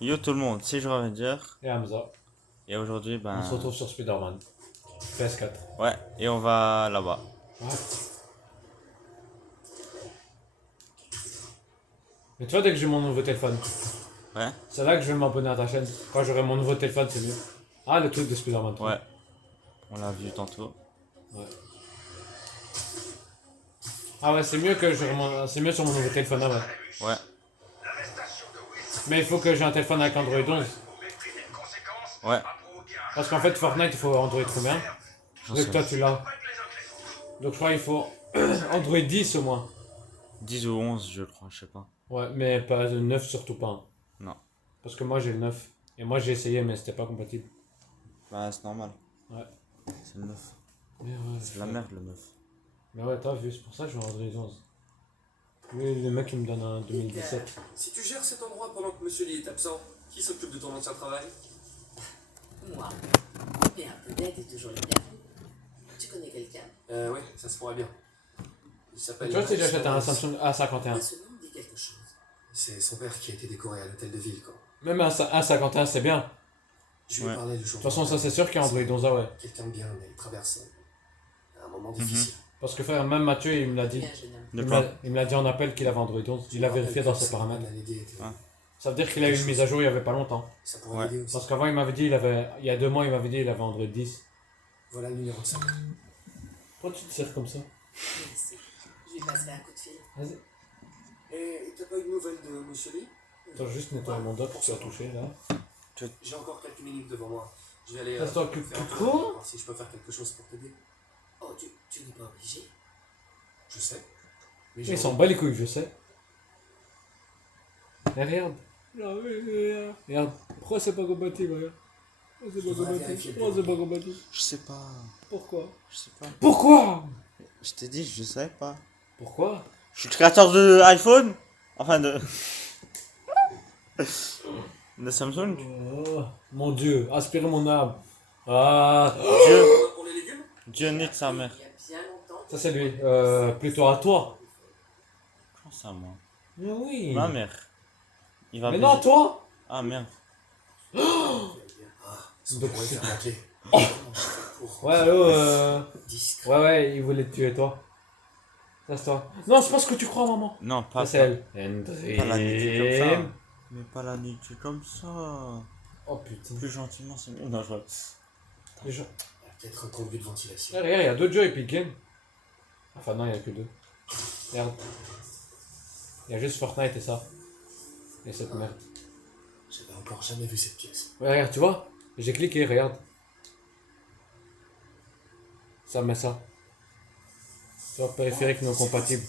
Yo tout le monde, c'est Ravenger Et Hamza. et aujourd'hui On se retrouve sur Spider-Man. PS4. ouais, et on va là-bas. Ouais. Mais tu vois, dès que j'ai mon nouveau téléphone, Ouais, c'est là que je vais m'abonner à ta chaîne. Quand j'aurai mon nouveau téléphone, c'est mieux. Ah, le truc de Spider-Man 3. ouais, on l'a vu tantôt. Ouais. Ah ouais, c'est mieux que c'est mieux sur mon nouveau téléphone, ah ouais. Ouais, Mais il faut que j'ai un téléphone avec Android 11. ouais, Parce qu'en fait, Fortnite, il faut Android combien? j'en Vu sais que toi, tu l'as. Donc je crois qu'il faut Android 10 au moins. 10 ou 11 je crois, je sais pas. Ouais, mais pas le 9 surtout pas, hein. Non, Parce que moi, j'ai le 9. Et moi, j'ai essayé, mais c'était pas compatible. bah c'est normal, Ouais. c'est le 9. Mais ouais, C'est de la merde le 9. Mais ouais, t'as vu, c'est pour ça que je vais Android 11. Lui, le mec, il me donne un 2017. Si tu gères cet endroit pendant que Monsieur Lee est absent, qui s'occupe de ton ancien travail? Moi. Mais un peu d'aide est toujours le bienvenu. Tu connais quelqu'un? Oui, ça se pourrait bien. Il s'appelle. Tu vois, si j'achète un Max Samsung A51. Ce nom me dit quelque chose. C'est son père qui a été décoré à l'hôtel de ville, quoi. Même un A51, c'est bien. Je lui ai Ouais. parlé le De jour. toute façon, ça, c'est sûr qu'il y a Android 11, ah ouais. Quelqu'un de bien, mais il traverse un moment difficile. Parce que frère, même Mathieu, il me l'a dit. Bien, jeune homme. De Il me quoi? il me l'a dit en appel qu'il avait Android 11. Il a vérifié dans ses paramètres. Ah. Ça veut dire qu'il a eu une mise à jour il y avait pas longtemps. Ça pourrait Ouais. aider aussi. Parce qu'avant, il m'avait dit, il y a 2 mois, il m'avait dit qu'il avait Android 10. Voilà le numéro de ça. Pourquoi tu te sers comme ça? Merci. Je lui passerai un coup de fil. Vas-y. Et t'as pas eu de nouvelles de Monsieur Lee? Attends, juste nettoyer mon doigt pour que ça touché là. J'ai encore quelques minutes devant moi. Je vais aller. Reste-toi que faire un tu tour, cours. voir si je peux faire quelque chose pour t'aider. Oh, tu n'es pas obligé. Je sais. Mais Il s'en bat les couilles, je sais. Mais regarde. Regarde. Pourquoi c'est pas compatible, regarde. Pourquoi c'est pas Faudra compatible? vérifier Pourquoi c'est pas compatible? Je sais pas, Pourquoi? je sais pas. Pourquoi? Je t'ai dit, je sais pas. Pourquoi? Je suis le créateur de iPhone. Enfin de... de Samsung. Oh, mon dieu, aspirez mon âme. Ah, Dieu, Pour les légumes? Dieu nique sa mère. Il y a bien longtemps. ça c'est lui. Plutôt à toi. Comment ça moi? Mais oui. Ma mère. Il va Mais baiser. non, toi. Ah merde. Ça Donc, pourrait c'est- faire maquer. Ouais, allô, Discret. ouais, il voulait te tuer, toi. Ça c'est toi. Non, c'est pas ce que tu crois, maman. Non, pas Ça c'est elle. Pas la niquer comme ça. Endrim. Mais pas la niquer comme ça. Oh putain. Plus gentiment, c'est mieux. Non, je vois. Les gens- Il y a peut-être un conduit de ventilation. Ah, regarde, il y a 2 jeux Epic Games. Enfin, non, il y a que 2. Regarde. Il y a juste Fortnite et ça. Et cette merde. J'avais encore jamais vu cette pièce. Ouais, regarde, tu vois? J'ai cliqué, regarde. Ça met ça. Tu vois, périphérique non compatible.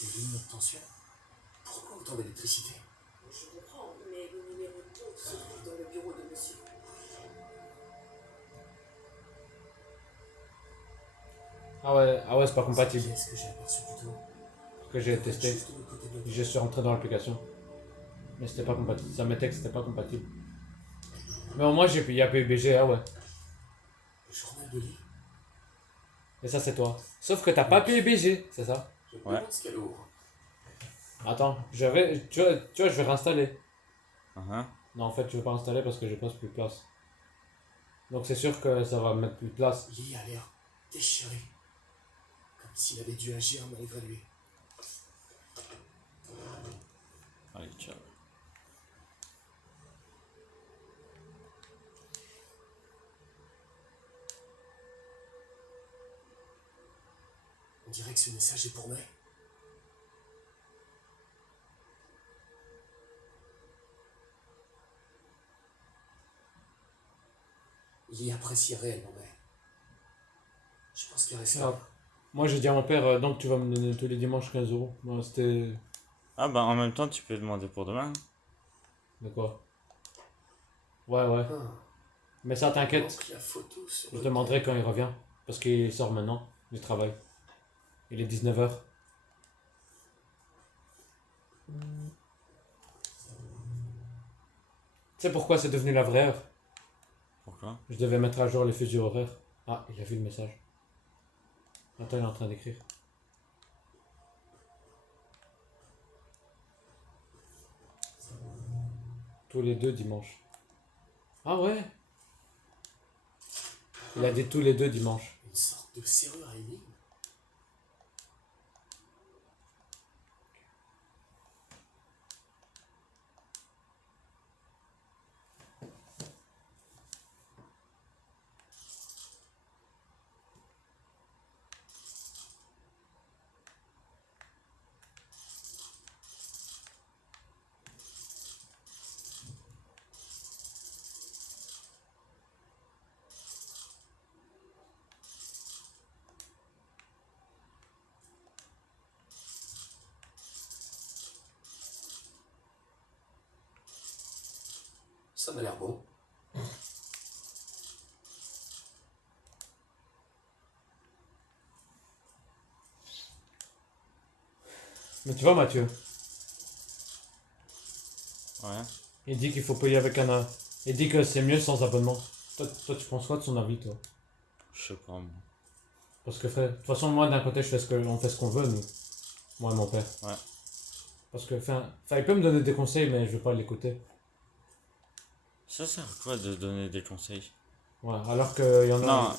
Des lignes d'obtention. Pourquoi autant d'électricité? Je comprends, mais le numéro de compte se trouve dans le bureau de monsieur. Ah ouais, c'est pas compatible. Qu'est-ce que j'ai aperçu plus tôt? Que j'ai testé. Juste de l'autre côté de l'autre. Je suis rentré dans l'application. Mais c'était pas compatible. Ça mettait que c'était pas compatible. Mais au moins, il y a PUBG, ah ouais. Le journal de lit. Et ça, c'est toi. Sauf que t'as pas PUBG, c'est ça? Je me Ouais. demande ce qu'elle ouvre. Attends, tu vois, je vais réinstaller. Uh-huh. Non, en fait, je vais pas installer parce que j'ai pas plus de place. Donc c'est sûr que ça va me mettre plus de place. Lee a l'air déchiré. Comme s'il avait dû agir malgré lui. Allez, ciao. On dirait que ce message est pour May. Lee apprécie réellement May. Je pense qu'il reste Ah. là. Moi j'ai dit à mon père, donc tu vas me donner tous les dimanches 15 euros. Moi c'était. Ah bah en même temps, tu peux demander pour demain. De quoi? Ouais. Ah, Mais ça t'inquiète, manque la photo sur je le- demanderai quand il revient. Parce qu'il sort maintenant du travail. Il est 19h. Tu sais pourquoi c'est devenu la vraie heure? Pourquoi? Je devais mettre à jour les fuseaux horaires. Ah, il a vu le message. Attends, il est en train d'écrire. Tous les deux dimanches. Ah ouais. Il a dit tous les deux dimanches. Une sorte de serrure à énigme. Ça m'a l'air bon. Mais tu vois, Mathieu, Ouais. il dit qu'il faut payer avec un... Il dit que c'est mieux sans abonnement. Toi, tu penses quoi de son avis, toi? Je sais pas, moi. Parce que, frère, de toute façon, moi, d'un côté, on fait ce qu'on veut, nous. Moi et mon père. Ouais. Parce que, enfin, il peut me donner des conseils, mais je vais pas l'écouter. Ça sert à quoi de donner des conseils? Ouais, alors qu'il y en a... Non,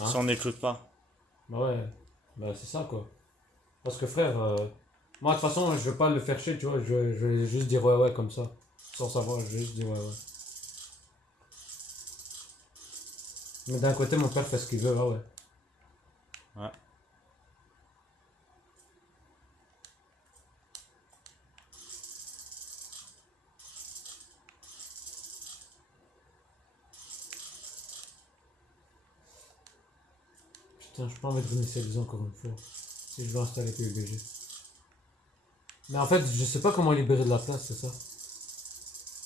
Hein? si on n'écoute pas. Bah ouais, bah c'est ça, quoi. Parce que, frère, moi, de toute façon, je vais pas le faire chier, tu vois, je vais juste dire ouais, comme ça. Sans savoir, je vais juste dire ouais. Mais d'un côté, mon père fait ce qu'il veut, ah ouais. Ouais. Putain, j'ai pas envie de réinitialiser encore une fois. Si je veux installer PUBG. Mais en fait, je sais pas comment libérer de la place, c'est ça.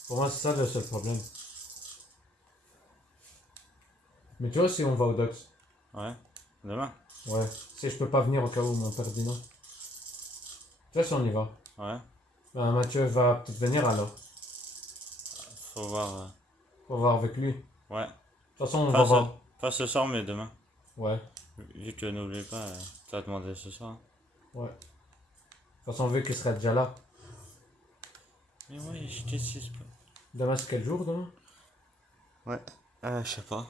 Pour moi, c'est ça le seul problème. Mais tu vois, si on va au Docs. Ouais. Demain? Ouais. Si je peux pas venir au cas où mon père dit non. Tu vois, si on y va. Ouais. Ben, Mathieu va peut-être venir alors. Faut voir. On va voir avec lui. Ouais. De toute façon, on Pas va ce, voir. pas ce soir, mais demain. Ouais. Vu que n'oublie pas, tu as demandé ce soir. Ouais. De toute façon, vu qu'il serait déjà là. Mais ouais, je t'excuse pas. Demain, c'est quel jour demain? Ouais. Je sais pas.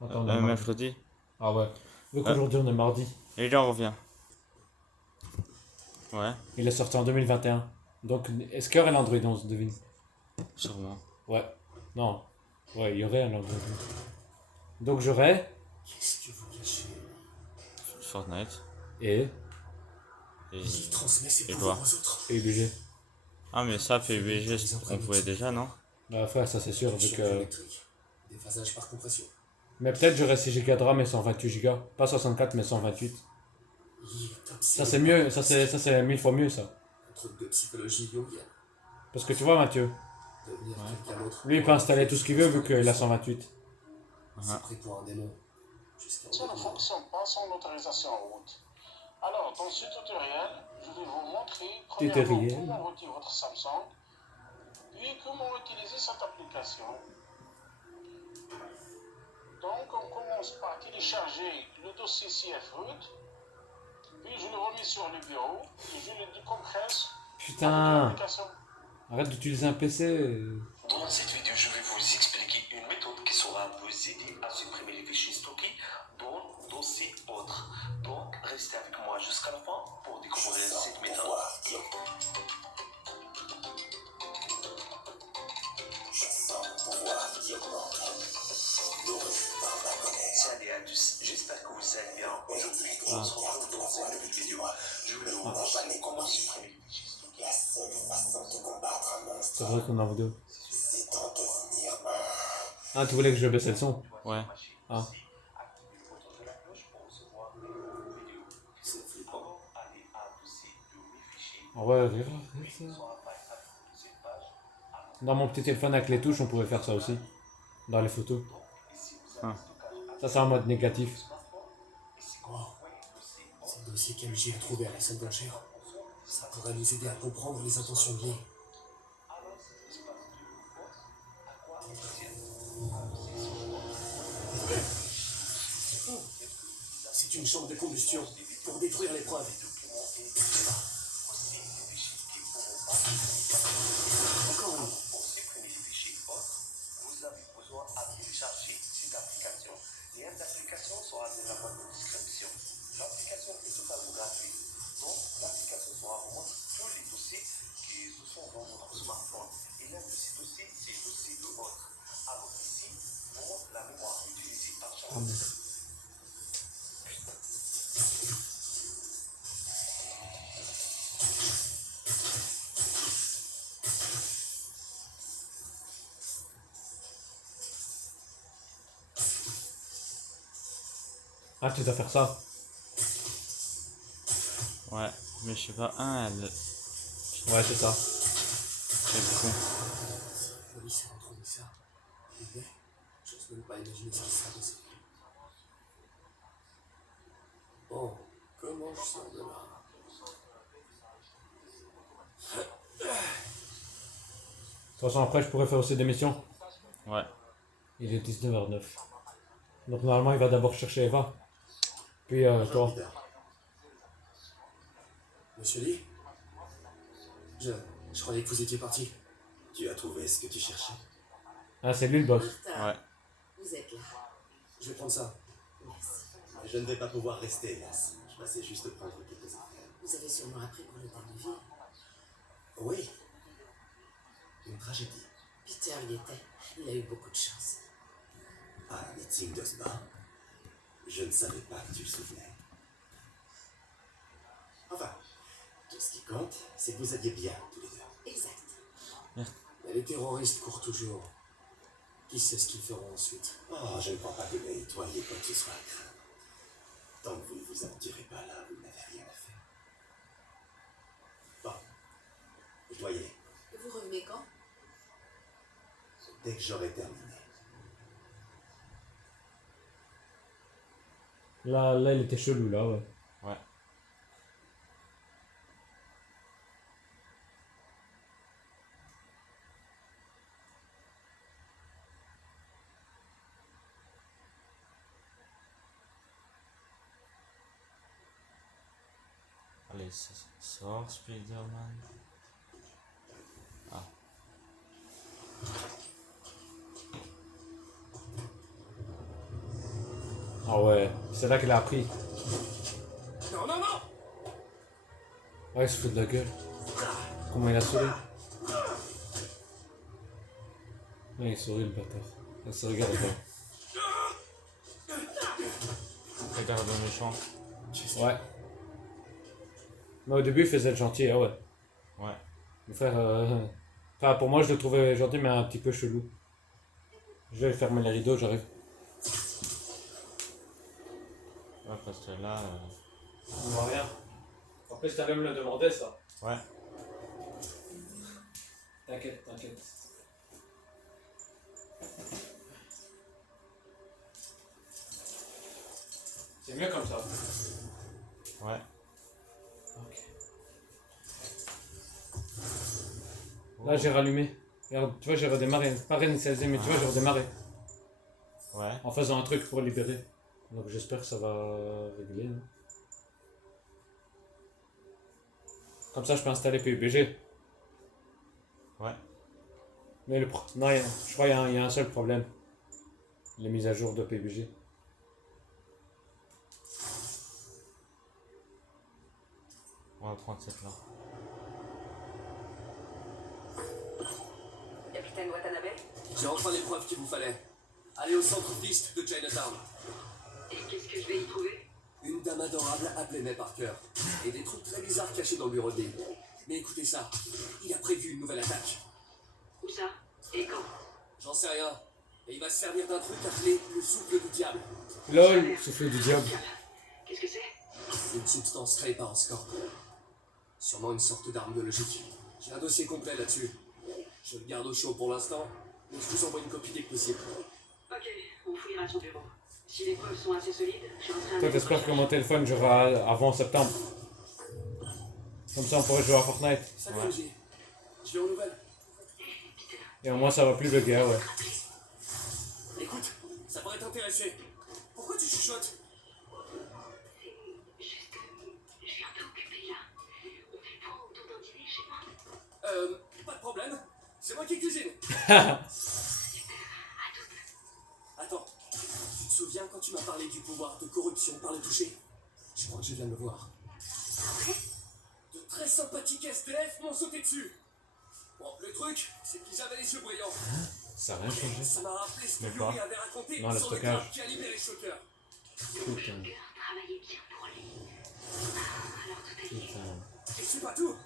Attends, on est mardi. Mercredi. Ah ouais. Vu qu'aujourd'hui on est mardi. Et là, on revient. Ouais, Il est sorti en 2021. Donc, est-ce qu'il y aurait l'Android 11, devine? sûrement. Ouais. Non. Ouais, il y aurait un Android 11. Donc j'aurais. Qu'est-ce que vous cachez? Fortnite. Et. Et... Il transmet ses Et pouvoirs toi? aux autres. PUBG. Ah, mais ça, PUBG, on pouvait déjà, non? Bah, frère, ça c'est sûr. Vu Champion que... électrique. Déphasage par compression. Mais peut-être j'aurais 6 Go de RAM et 128 Go. Pas 64, mais 128. Il est top Ça c'est mieux. Ça c'est 1000 fois mieux, ça. Un truc de psychologie jungienne. Parce que tu vois, Mathieu. Devenir quelqu'un d'autre. Lui, il peut installer tout ce qu'il veut vu qu'il a 128. C'est pris pour un démon. Jusqu'à Ça ne fonctionne pas sans l'autorisation en route. Alors, dans ce tutoriel, je vais vous montrer premièrement comment retirer votre Samsung, puis comment utiliser cette application. Donc, on commence par télécharger le dossier CFRoot, puis je le remets sur le bureau et je le décompresse avec Putain. l'application. Arrête d'utiliser un PC. Dans cette vidéo, je vais vous expliquer une méthode qui saura vous aider à supprimer les fichiers stockés dans dossier autre. Donc, restez avec moi jusqu'à la fin pour découvrir cette méthode. Salut à tous, j'espère que vous allez bien. Aujourd'hui, on se retrouve dans une nouvelle vidéo. Je vais vous montrer comment supprimer les fichiers stockés. C'est vrai qu'on en a deux. Ah, tu voulais que je baisse le son? Ouais. Ah. C'est flippant. Ah ouais, regarde ça. Dans mon petit téléphone avec les touches, on pouvait faire ça aussi. Dans les photos. Ah. Ça, c'est en mode négatif. Wow. C'est le dossier qu'MJ a trouvé à la salle d'enchères. Ça pourrait nous aider à comprendre les intentions liées. C'est une chambre de combustion pour détruire les preuves. Encore une. Ah merde. Ah, tu dois faire ça. Ouais, mais je sais pas, elle. Ouais, c'est ça. Quel con. Police a retrouvé ça. Mais j'ose même pas imaginer ce qui sera passé. Bon, comment je sors de là? De toute façon, après, je pourrais faire aussi des missions. Ouais. Il est 19h09. Donc, normalement, il va d'abord chercher Eva. Puis, toi. Monsieur Lee? Je croyais que vous étiez parti. Tu as trouvé ce que tu cherchais? Ah, c'est lui le boss. Martha, Ouais. vous êtes là. Je vais prendre ça. Merci. Je ne vais pas pouvoir rester, hélas. Je passais juste prendre quelques affaires. Vous avez sûrement appris pour l'hôtel de ville. Oui. Une tragédie. Peter y était. Il a eu beaucoup de chance. Ah, un meeting d'Osborne. Je ne savais pas que tu le souvenais. Enfin, tout ce qui compte, c'est que vous alliez bien tous les deux. Exact. Mais les terroristes courent toujours. Qui sait ce qu'ils feront ensuite? Oh, je ne crois pas que les toi et quoi que ce soit à craindre. Tant que vous ne vous aventurez pas là, vous n'avez rien à faire. Bon, je dois y aller. Vous revenez quand? Dès que j'aurai terminé. Là, il était chelou, là, ouais. Ouais. Allez, sors Spider-Man. Ah. Ah ouais, c'est là qu'il a appris. Non, non, non! Ouais, il se fout de la gueule. Comment il a souri. Ouais, il sourit le bâtard. Il se regarde pas. Regarde le méchant. Ouais. Mais au début, il faisait le gentil, ah ouais. Ouais. Le frère, enfin, pour moi, je le trouvais gentil, mais un petit peu chelou. Je vais fermer les rideaux, j'arrive. Ouais, parce que là. On voit rien. En plus, t'allais me le demander, ça. Ouais. T'inquiète, t'inquiète. C'est mieux comme ça. Ouais. Ok. Là, j'ai rallumé. Regarde, tu vois, j'ai redémarré. Pas réinitialisé, mais tu vois, j'ai redémarré. Ouais. En faisant un truc pour libérer. Donc j'espère que ça va régler. Non, comme ça, je peux installer PUBG. Ouais. Mais non, je crois qu'il y a un seul problème. Les mises à jour de PUBG. On va prendre cette là. Capitaine Watanabe? J'ai enfin les preuves qu'il vous fallait. Allez au centre piste de Chinatown. Et qu'est-ce que je vais y trouver? Une dame adorable appelée May Parker. Et des trucs très bizarres cachés dans le bureau de Lee. Mais écoutez ça, il a prévu une nouvelle attaque. Où ça? Et quand? J'en sais rien. Et il va se servir d'un truc appelé le souffle du diable. LOL, souffle du diable. Qu'est-ce que c'est? Une substance créée par Oscorp. Sûrement une sorte d'arme biologique. J'ai un dossier complet là-dessus. Je le garde au chaud pour l'instant, mais je vous envoie une copie dès que possible. Ok, on fouillera son bureau. Si les preuves sont assez solides, je lancerai un... Toi, t'espères que mon téléphone jouera avant septembre. Comme ça, on pourrait jouer à Fortnite. Salut MJ. Je vais aux nouvelles. Et au moins, ça va plus bugger, ouais. Écoute, ça pourrait t'intéresser. Pourquoi tu chuchotes? Juste que je suis un peu occupée là. On fait le point autour d'un dîner chez moi. Pas de problème. C'est moi qui cuisine. Attends, tu te souviens quand tu m'as parlé du pouvoir de corruption par le toucher? Je crois que je viens de le voir. De très sympathiques SDF m'ont sauté dessus. Bon, le truc, c'est qu'ils avaient les yeux brillants. Ça a rien changé. Ça m'a rappelé ce que Mais pas. Yuri avait raconté Non, le sur le stockage. crabe qui a libéré Shocker. Putain. Shocker travaillait bien pour lui. Ah, alors tout est lié. Putain. Et c'est pas tout.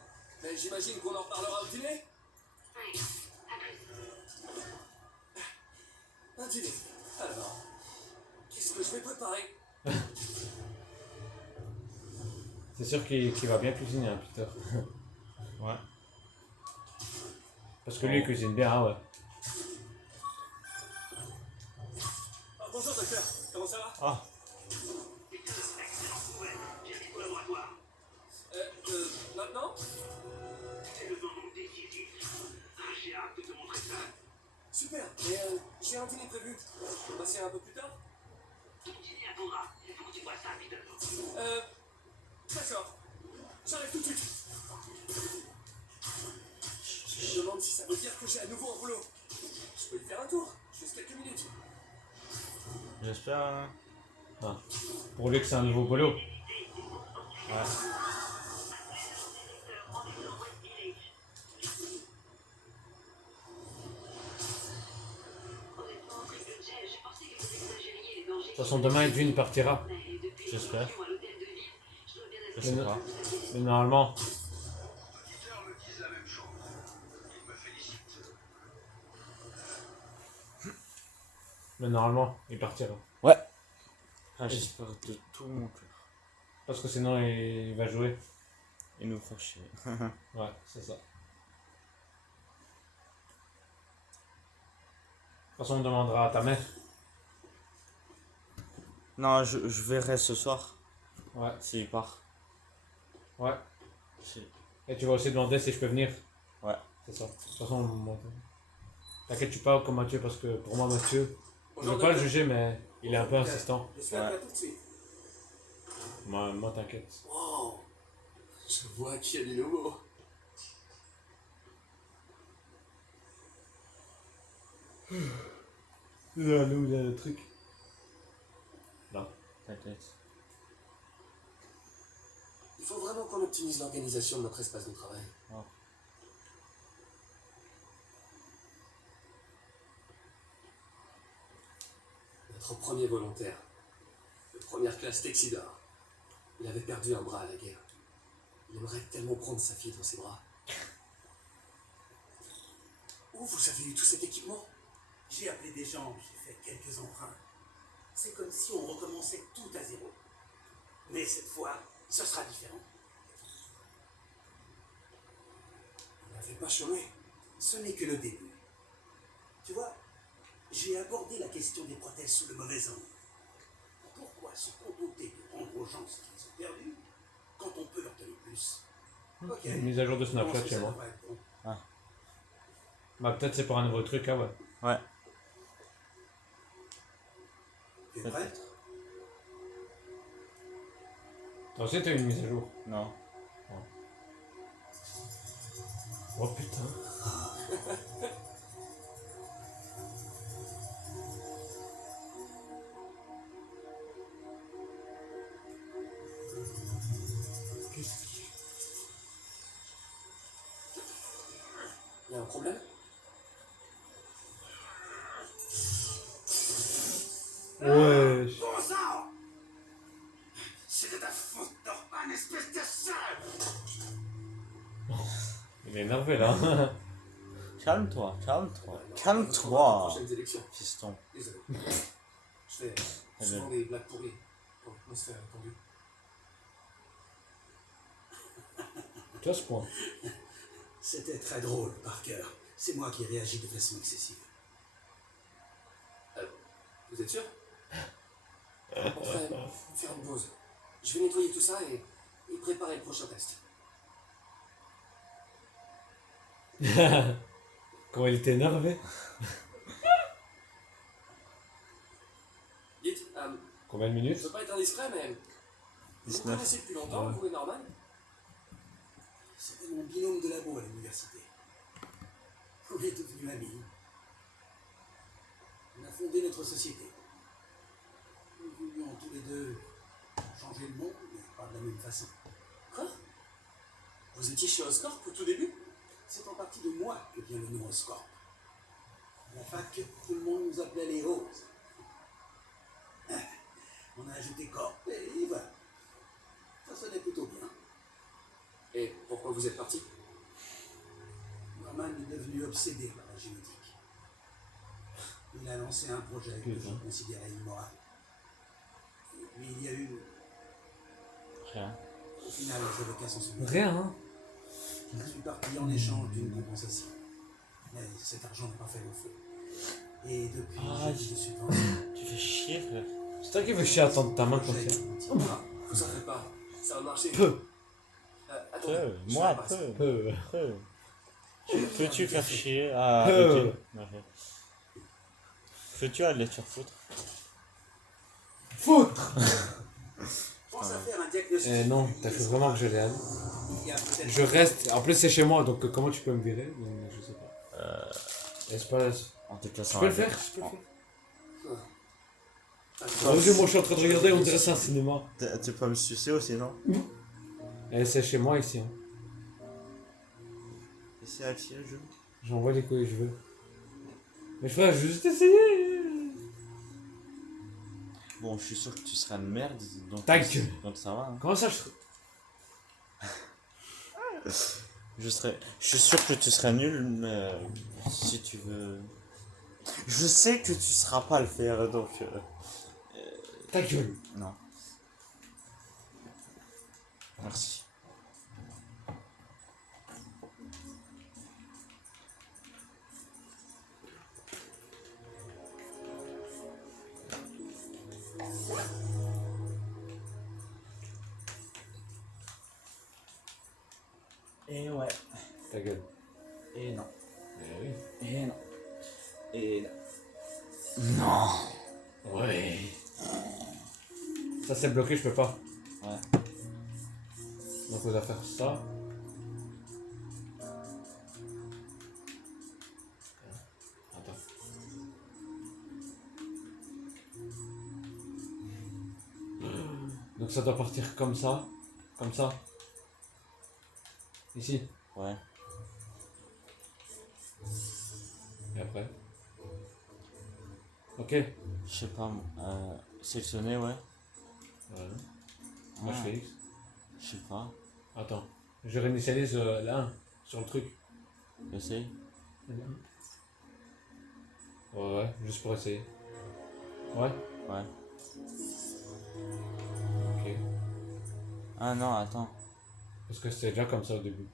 Mais j'imagine qu'on en reparlera au dîner. Ouais, à plus. Un dîner. Alors, qu'est-ce que je vais préparer? C'est sûr qu'il va bien cuisiner, hein, Peter. Ouais. Parce que lui, il cuisine bien, ah ouais. Ah, bonjour docteur, comment ça va? Ah, Maintenant? C'est le moment décisif. Ah, j'ai hâte de te montrer ça. Super, mais j'ai un dîner prévu. Je peux passer un peu plus tard? Ton dîner attendra. Il faut que tu vois ça, Peter. D'accord. J'arrive tout de suite. Je me demande si ça veut dire que j'ai à nouveau un boulot. Je peux y faire un tour, juste quelques minutes. j'espère. Hein. Ah. Pour lui que c'est un nouveau boulot. Ouais. Honnêtement, j'ai pensé que vous exagériez les dangers. De toute façon, demain, Edwin partira. Mais depuis J'espère. l'introduction à l'hôtel de ville, je dois bien Je avouer sais pas. Mais normalement, auditeurs me disent la même chose. Ils me félicitent. il partira. Ouais. Ah, j'espère de tout mon cœur. Parce que sinon, il va jouer. Il nous fait chier. Ouais, c'est ça. De toute façon, on demandera à ta mère. Non, je verrai ce soir Ouais, s'il part. ouais. Si. Et tu vas aussi demander si je peux venir. Ouais. C'est ça. De toute façon, moi, t'inquiète pas comme Mathieu, parce que pour moi, Mathieu, je Bonjour, veux pas le docteur. juger, mais il est un peu insistant. Je suis là tout de suite. Moi t'inquiète. Wow. Je vois qu'il y a du nouveau. Là, nous, il y a le truc. Là. T'inquiète. Il faut vraiment qu'on optimise l'organisation de notre espace de travail. Ah. Notre premier volontaire, de première classe Texidor, il avait perdu un bras à la guerre. Il aimerait tellement prendre sa fille dans ses bras. Où vous avez eu tout cet équipement? J'ai appelé des gens, j'ai fait quelques emprunts. C'est comme si on recommençait tout à zéro. Mais cette fois, ce sera différent. Vous n'avez pas chômé. Ce n'est que le début. Tu vois, j'ai abordé la question des prothèses sous le mauvais angle. Pourquoi se contenter de rendre aux gens ce qu'ils ont perdu quand on peut leur donner plus? Ok. Une mise à jour de Je pense Snapchat que chez ça moi. devrait être bon. Bah, peut-être c'est pour un nouveau truc, ah ouais. Ouais. Tu es prêt? Toi aussi, t'as eu une mise à jour. Non. Oh putain. Il y a un problème? Ouais. Bon sang! C'est de ta faute, Norman, espèce de sale! Il est énervé là. Calme-toi, calme-toi. Pour les Calme-toi, prochaines élections. fiston. Désolé. Je fais souvent des blagues pourries quand l'atmosphère est tendue. Tu vois ce point. C'était très drôle, Parker. C'est moi qui réagis de façon excessive. Vous êtes sûr? On pourrait faire une pause. Je vais nettoyer tout ça et préparer le prochain test. Comment il était énervé. Dites, Combien de je minutes? veux pas être indiscret, mais vous vous 19. connaissez depuis longtemps, Ouais. vous et Norman? C'était mon binôme de labo à l'université. On est devenus amis. On a fondé notre société. Nous voulions tous les deux changer le monde, mais pas de la même façon. Quoi? Vous étiez chez Oscorp au tout début? C'est en partie de moi que vient le nom Oscorp. la fac, tout le monde nous appelait les roses. On a ajouté corps et voilà. Ça sonnait plutôt bien. Et pourquoi vous êtes parti? Norman est devenu obsédé par la génétique. Il a lancé un projet que je considérais immoral. Et puis il y a eu... Rien. Au final, j'avais qu'à s'en souvenir. Rien, hein. Je suis parti en échange d'une compensation. Mais cet argent n'a pas fait long feu. Et depuis, Ah, j'ai eu des subventions. Tu fais chier, frère. C'est toi qui veux chier à tendre ta main comme ça. Ah, vous en faites pas. Ça va marcher. Peu. Attendez, Peu, je moi, passe. peu. Peux-tu faire chier? Ah, Peu. ok. Ok. Peux-tu aller te faire foutre? Foutre. Pense à faire un diagnostic. Non, t'as cru vraiment que j'allais aller. Il y a peut-être- Je reste. En plus, c'est chez moi, donc comment tu peux me virer? Je sais pas. Espace. En tout cas, Je peux le faire? Je peux le faire. Attends, Mon Dieu, moi je suis en train de regarder, on dirait c'est un cinéma. Tu peux me sucer aussi, non? C'est chez moi ici. Hein. Et c'est Alci le jeu? J'envoie les couilles, je veux. Mais frère, je veux juste essayer. Bon, je suis sûr que tu seras une merde, donc, Ta gueule. donc ça va. Hein. Comment ça je Je suis sûr que tu seras nul, mais si tu veux... Je sais que tu seras pas à le faire, donc... Ta gueule. non. Merci. Et ouais. Ta gueule. Et non. Eh oui. Et non. Et non. Non. Ouais. Ça c'est bloqué, je peux pas. Ouais. Donc on va faire ça. Attends. Donc ça doit partir comme ça. Comme ça. Ici. Ouais. Et après. Ok. Je sais pas, sélectionner, ouais. Voilà. Moi je Ah, fais X. je sais pas. Attends. Je réinitialise la 1 sur le truc. Essaye. Ouais, juste pour essayer. Ouais. Ouais. Ok. Ah non, attends. Parce que c'était déjà comme ça au début.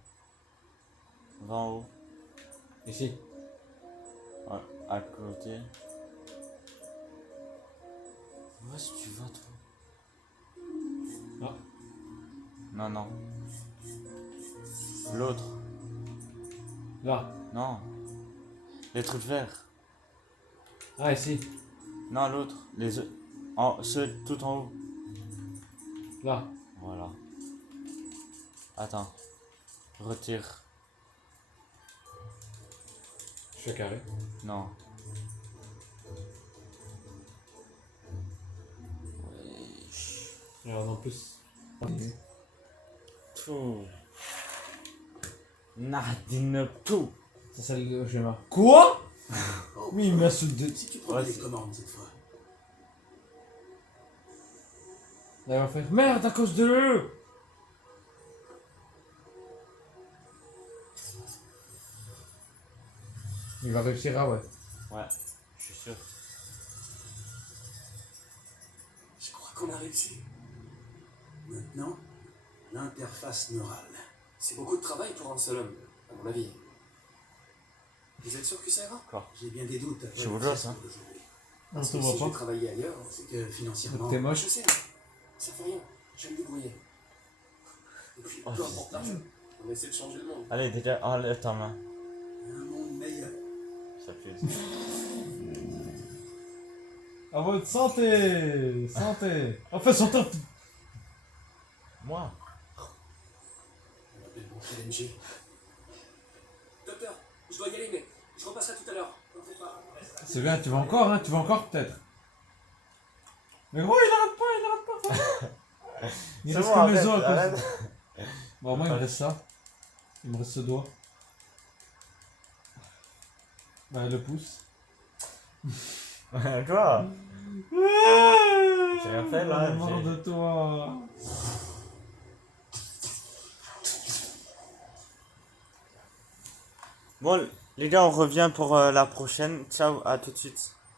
Va en haut. Ici. Ouais, à côté. Où est-ce que tu vas, toi? Ah. Non, non. L'autre. Là. Non. Les trucs verts. Ah, ici. Non, l'autre. Les œufs. En, ceux tout en haut. Là. Voilà. Attends. Retire. Je fais carré. Non. Regarde en plus. Tout. Nadine tout. Ça, c'est le schéma. Quoi? Oh, Oui, il m'a soudé. si tu prenais Ouais, les c'est- commandes cette fois. Là, il va faire merde à cause de eux. Il va réussir à ouais. Ouais, je suis sûr. Je crois qu'on a réussi. Maintenant, l'interface neurale. C'est beaucoup de travail pour un seul homme, à mon avis. Vous êtes sûr que ça ira? J'ai bien des doutes après Je vous le laisse, test hein. d'aujourd'hui. Parce te que voit si pas. j'ai travaillé ailleurs, C'est que financièrement, T'es je moche. sais, ça fait rien, je vais me débrouiller. Et puis, Oh, peu importe l'argent, on essaie de changer le monde. Allez, déjà, enlève ta main. un monde meilleur. Ça fait. À votre santé. Santé. Enfin, santé. Moi. On appelle mon LNG. Docteur, je dois y aller, mais je repasserai tout à l'heure. N'en faites pas. C'est bien, tu vas encore, hein, tu vas encore peut-être. Mais gros, il arrête pas. Il C'est reste bon, que mes arrête, os à cause. arrête. Bon, moi, il me reste ça. Il me reste ce doigt. Bah, le pouce. Quoi? J'ai rien fait là. J'en ai marre de toi. Bon, les gars, on revient pour la prochaine. Ciao, à tout de suite.